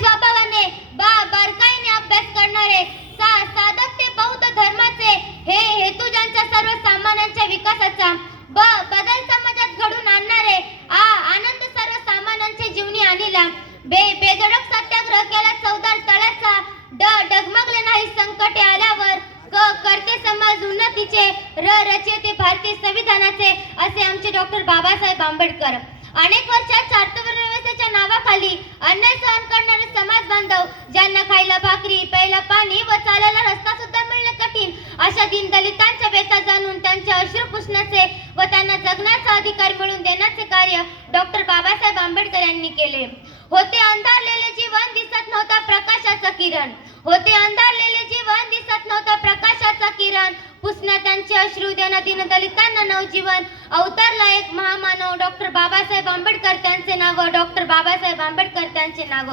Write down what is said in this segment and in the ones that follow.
स्वभावाने बारकाईने अभ्यास करणारे साधक ते बौद्ध धर्माचे हे हेतू ज्यांच्या सर्वसामान्यांच्या विकासाचा बदल समाजात घडून आणणारे आनंद सर्वसामान्यांच्या जीवनी आणला बेधडक सत्याग्रह केला चौदार तळ्याचा डगमगले नाही संकटे आल्यावर करते समाज उन्नतीचे रचयिते भारतीय संविधानाचे असे आमचे डॉक्टर बाबासाहेब आंबेडकर. अनेक वर्षात चातुर्वर्ण्य व्यवस्थेच्या नावाखाली अन्याय सहन करणारे समाज बांधव ज्यांना खायला भाकरी प्यायला पाणी व चालायला रस्ता सुद्धा मिळणे कठीण अशा दीनदलितांच्या व्यथा जाणून त्यांचे अश्रू पुसण्याचे व त्यांना जगण्याचा अधिकार मिळवून देण्याचे कार्य डॉक्टर बाबासाहेब आंबेडकर यांनी केले. होते अंधारलेले जीवन दिसत नव्हता प्रकाशाचा किरण. होते अंधारलेले जीवन दिसत नव्हता प्रकाशाचा किरण. पुसण्या त्यांचे अश्रू देणं दीनदलितांना नवजीवन अवतरला एक महामानव डॉक्टर बाबासाहेब आंबेडकर त्यांचे नाव. डॉक्टर बाबासाहेब आंबेडकर त्यांचे नाव.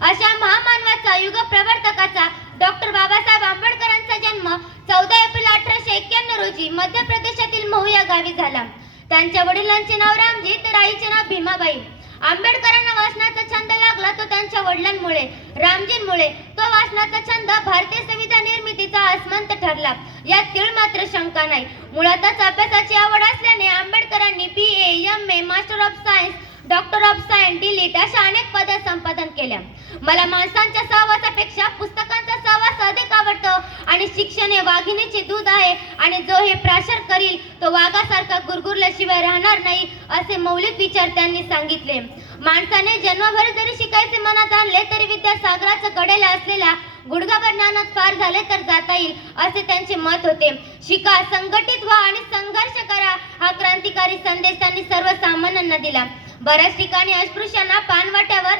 अशा महामानवाचा युग प्रवर्तकाचा डॉक्टर बाबासाहेब आंबेडकरांचा जन्म 14 एप्रिल 1891 रोजी मध्य प्रदेशातील महू या गावी झाला. त्यांच्या वडिलांचे नाव रामजी तर आईचे नाव भीमाबाई. आंबेडकरांना वाचनाचा छंद लागला तो त्यांच्या वडिलांमुळे रामजींमुळे. तो वाचनाचा छंद भारतीय संविधान निर्मितीचा आसमंत ठरला यात तीळ मात्र शंका नाही. मुळातच अभ्यासाची आवड असल्याने आंबेडकरांनी BA, MA, master of science, doctor of science, DLitt अशा अनेक पदे संपादन केल्या. मला माणसांच्या सहवासापेक्षा पुस्तकांचा सहवास अधिक आवडतो आणि शिक्षण हे वाघिणीचे दूध आहे आणि जो हे प्राशर करील तो वाघासारखा गुरगुरल्याशिवाय राहणार नाही असे मौलिक विचार त्यांनी सांगितले. माणसाने जन्मभर जरी शिकायचे मनात आणले तरी विद्यासागराचं कडेला असलेल्या गुडघाभर ज्ञानात फार झाले तर जाता येईल असे त्यांचे मत होते. शिका, संघटित व्हा आणि संघर्ष करा हा क्रांतिकारी संदेश त्यांनी सर्वसामान्यांना दिला. बऱ्याच ठिकाणी अस्पृश्यांना पानवाट्यावर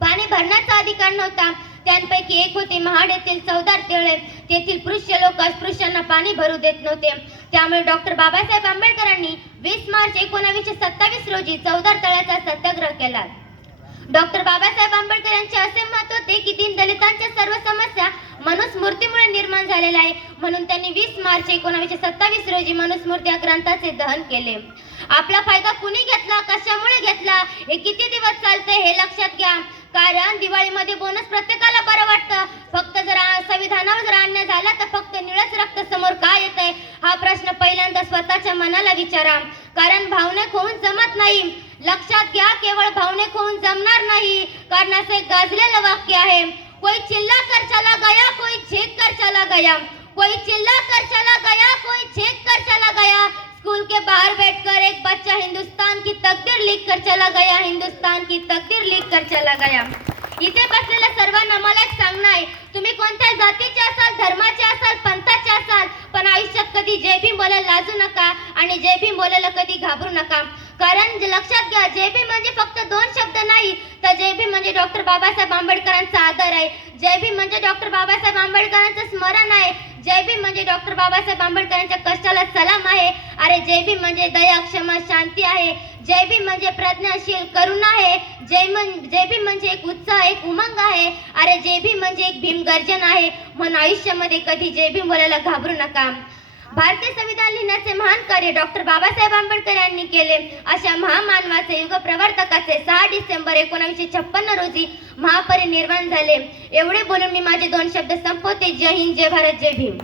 पाणी भरण्याचा अधिकार नव्हता. त्यांपैकी एक होते महाड येथील चौदार तळे. तेथील पुरुष लोक अस्पृश्यांना पाणी भरू देत नव्हते. त्यामुळे डॉक्टर बाबासाहेब आंबेडकरांनी 20 मार्च 1927 रोजी चौदार तळ्याचा सत्याग्रह केला. डॉक्टर बाबासाहेब आंबेडकर यांचे असे मत होते की दीनदलितांच्या सर्व समस्या मनुस्मृतीमुळे निर्माण झालेल्या आहे म्हणून त्यांनी 20 मार्च 1927 रोजी मनुस्मृती या ग्रंथाचे दहन केले. आपला फायदा कुणी घेतला, कशामुळे घेतला, हे किती दिवस चालते हे लक्षात घ्या. कारण दिवाळीमध्ये बोनस प्रत्येकाला बरं वाटतं. फक्त जर संविधानावर जर अन्याय झाला तर फक्त निळच रक्त समोर का येतंय हा प्रश्न पहिल्यांदा स्वतःच्या मनाला विचारा. कारण भावनिक होऊन जमत नाही. लक्षात घ्या, केवळ भावनिक होऊन जमणार नाही. कारण असे गाजलेलं वाक्य आहे, कोई चिल्ला कर चला गया, कोई छेक कर चला गया. कोई चिल्ला कर चला गया, कोई छेक कर चला गया. स्कूल के बाहर बैठकर एक बच्चा हिंदुस्तान की तकदीर लिख कर चला गया, हिंदुस्तान की तकदीर लिख कर चला गया. इथे बसलेल्या सर्वांना मला एक सांगणं आहे, तुम्ही कोणत्या जातीचे असाल, धर्माचे असाल, पंथाचे असाल, पण आयुष्यात कधी जय भीम बोलायला लाजू नका आणि जय भीम बोलायला कधी घाबरू नका. कारण लक्षात घ्या, जय भीम म्हणजे फक्त 2 शब्द नाही, तर जय भीम म्हणजे डॉक्टर बाबासाहेब आंबेडकरांचा आदर आहे. जय भीम म्हणजे डॉक्टर बाबासाहेब आंबेडकरांचं स्मरण आहे. जय भीम म्हणजे डॉक्टर बाबासाहेब आंबेडकरांच्या कष्टाला सलाम आहे. अरे जय भीम म्हणजे दया, क्षमा, शांती आहे. जय भीम म्हणजे प्रज्ञाशील करुणा आहे. जय भीम म्हणजे एक उत्साह, एक उमंग आहे. अरे जय भीम म्हणजे एक भीम गर्जन आहे. म्हणून आयुष्यामध्ये कधी जय भीम बोलायला घाबरू नका. भारतीय संविधान लिहिण्याचे महान कार्य डॉक्टर बाबासाहेब आंबेडकर यांनी केले. अशा महामानवाचे युग प्रवर्तकाचे 6 डिसेंबर 1956 रोजी महापरिनिर्वाण झाले. एवढे बोलून मी माझे 2 शब्द संपवते. जय हिंद, जय भारत, जय भीम.